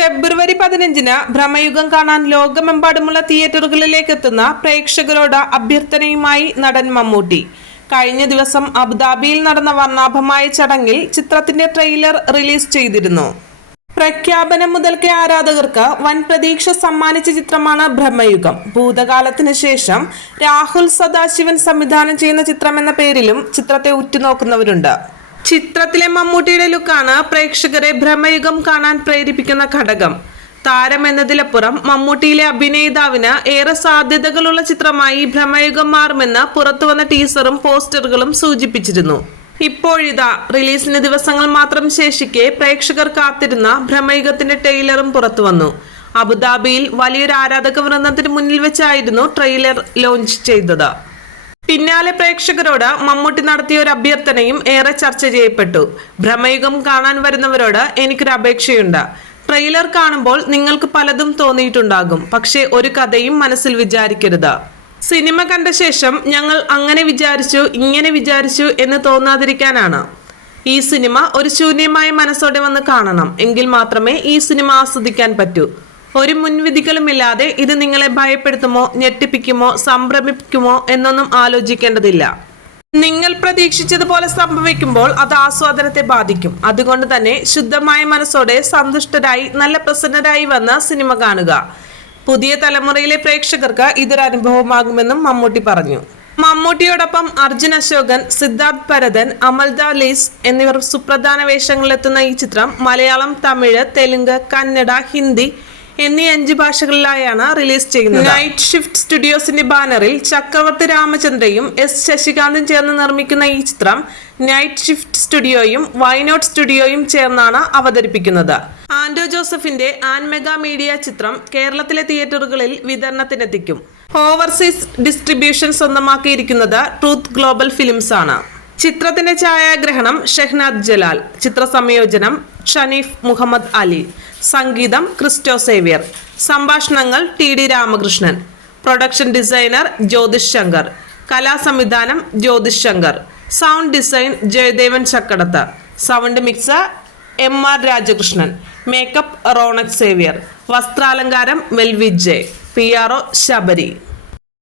ഫെബ്രുവരി പതിനഞ്ചിന് ഭ്രമയുഗം കാണാൻ ലോകമെമ്പാടുമുള്ള തിയേറ്ററുകളിലേക്ക് എത്തുന്ന പ്രേക്ഷകരോട് അഭ്യർത്ഥനയുമായി നടൻ മമ്മൂട്ടി. കഴിഞ്ഞ ദിവസം അബുദാബിയിൽ നടന്ന വർണാഭമായ ചടങ്ങിൽ ചിത്രത്തിന്റെ ട്രെയിലർ റിലീസ് ചെയ്തിരുന്നു. പ്രഖ്യാപനം മുതൽക്കേ ആരാധകർക്ക് വൻ പ്രതീക്ഷ സമ്മാനിച്ച ചിത്രമാണ് ബ്രഹ്മയുഗം ഭൂതകാലത്തിന് ശേഷം രാഹുൽ സദാശിവൻ സംവിധാനം ചെയ്യുന്ന ചിത്രം എന്ന പേരിലും ചിത്രത്തെ ഉറ്റുനോക്കുന്നവരുണ്ട്. ചിത്രത്തിലെ മമ്മൂട്ടിയുടെ ലുക്കാണ് പ്രേക്ഷകരെ ഭ്രമയുഗം കാണാൻ പ്രേരിപ്പിക്കുന്ന ഘടകം. താരം എന്നതിലപ്പുറം മമ്മൂട്ടിയിലെ അഭിനേതാവിന് ഏറെ സാധ്യതകളുള്ള ചിത്രമായി ഭ്രമയുഗം മാറുമെന്ന് പുറത്തുവന്ന ടീസറും പോസ്റ്ററുകളും സൂചിപ്പിച്ചിരുന്നു. ഇപ്പോഴിതാ റിലീസിന് ദിവസങ്ങൾ മാത്രം ശേഷിക്കെ പ്രേക്ഷകർ കാത്തിരുന്ന ഭ്രമയുഗത്തിന്റെ ട്രെയിലറും പുറത്തുവന്നു. അബുദാബിയിൽ വലിയൊരു ആരാധക വൃന്ദത്തിന് മുന്നിൽ വെച്ചായിരുന്നു ട്രെയിലർ ലോഞ്ച് ചെയ്തത്. പിന്നാലെ പ്രേക്ഷകരോട് മമ്മൂട്ടി നടത്തിയ ഒരു അഭ്യർത്ഥനയും ഏറെ ചർച്ച ചെയ്യപ്പെട്ടു. ഭ്രമയുഗം കാണാൻ വരുന്നവരോട് എനിക്കൊരു അപേക്ഷയുണ്ട്. ട്രെയിലർ കാണുമ്പോൾ നിങ്ങൾക്ക് പലതും തോന്നിയിട്ടുണ്ടാകും. പക്ഷേ ഒരു കഥയും മനസ്സിൽ വിചാരിക്കരുത്. സിനിമ കണ്ട ശേഷം ഞങ്ങൾ അങ്ങനെ വിചാരിച്ചു ഇങ്ങനെ വിചാരിച്ചു എന്ന് തോന്നാതിരിക്കാനാണ്. ഈ സിനിമ ഒരു ശൂന്യമായ മനസ്സോടെ വന്ന് കാണണം. എങ്കിൽ മാത്രമേ ഈ സിനിമ ആസ്വദിക്കാൻ പറ്റൂ. ഒരു മുൻവിധികളുമില്ലാതെ ഇത് നിങ്ങളെ ഭയപ്പെടുത്തുമോ ഞെട്ടിപ്പിക്കുമോ സംഭ്രമിപ്പിക്കുമോ എന്നൊന്നും ആലോചിക്കേണ്ടതില്ല. നിങ്ങൾ പ്രതീക്ഷിച്ചതുപോലെ സംഭവിക്കുമ്പോൾ അത് ആസ്വാദനത്തെ ബാധിക്കും. അതുകൊണ്ട് തന്നെ ശുദ്ധമായ മനസ്സോടെ സന്തുഷ്ടരായി നല്ല പ്രസന്നരായി വന്ന സിനിമ കാണുക. പുതിയ തലമുറയിലെ പ്രേക്ഷകർക്ക് ഇതൊരു അനുഭവമാകുമെന്നും മമ്മൂട്ടി പറഞ്ഞു. മമ്മൂട്ടിയോടൊപ്പം അർജുൻ അശോകൻ സിദ്ധാർത്ഥ് ഭരതൻ അമൽദ ലീസ് എന്നിവർ സുപ്രധാന വേഷങ്ങളിലെത്തുന്ന ഈ ചിത്രം മലയാളം തമിഴ് തെലുങ്ക് കന്നഡ ഹിന്ദി എന്നീ അഞ്ച് ഭാഷകളിലായാണ് റിലീസ് ചെയ്യുന്നത്. നൈറ്റ് ഷിഫ്റ്റ് സ്റ്റുഡിയോസിന്റെ ബാനറിൽ ചക്രവർത്തി രാമചന്ദ്രയും എസ് ശശികാന്തും ചേർന്ന് നിർമ്മിക്കുന്ന ഈ ചിത്രം നൈറ്റ് ഷിഫ്റ്റ് സ്റ്റുഡിയോയും വൈനോട്ട് സ്റ്റുഡിയോയും ചേർന്നാണ് അവതരിപ്പിക്കുന്നത്. ആൻഡോ ജോസഫിന്റെ ആൻ മെഗാ മീഡിയ ചിത്രം കേരളത്തിലെ തിയേറ്ററുകളിൽ വിതരണത്തിനെത്തിക്കും. ഓവർസീസ് ഡിസ്ട്രിബ്യൂഷൻ സ്വന്തമാക്കിയിരിക്കുന്നത് ട്രൂത്ത് ഗ്ലോബൽ ഫിലിംസ് ആണ്. ചിത്രത്തിന്റെ ഛായാഗ്രഹണം ഷെഹ്നാദ് ജലാൽ. ചിത്ര സംയോജനം ഷനീഫ് മുഹമ്മദ് അലി. സംഗീതം ക്രിസ്റ്റോ സേവ്യർ. സംഭാഷണങ്ങൾ T D Ramakrishnan. Production designer Jyothish Shankar. കലാസംവിധാനം Jyothish Shankar. Sound design Jayadevan Chakkadath. Sound mixer M R Rajakrishnan. Makeup Ronex Xavier. വസ്ത്രാലങ്കാരം വെൽവിജ് പി ആർ ഒ ശബരി.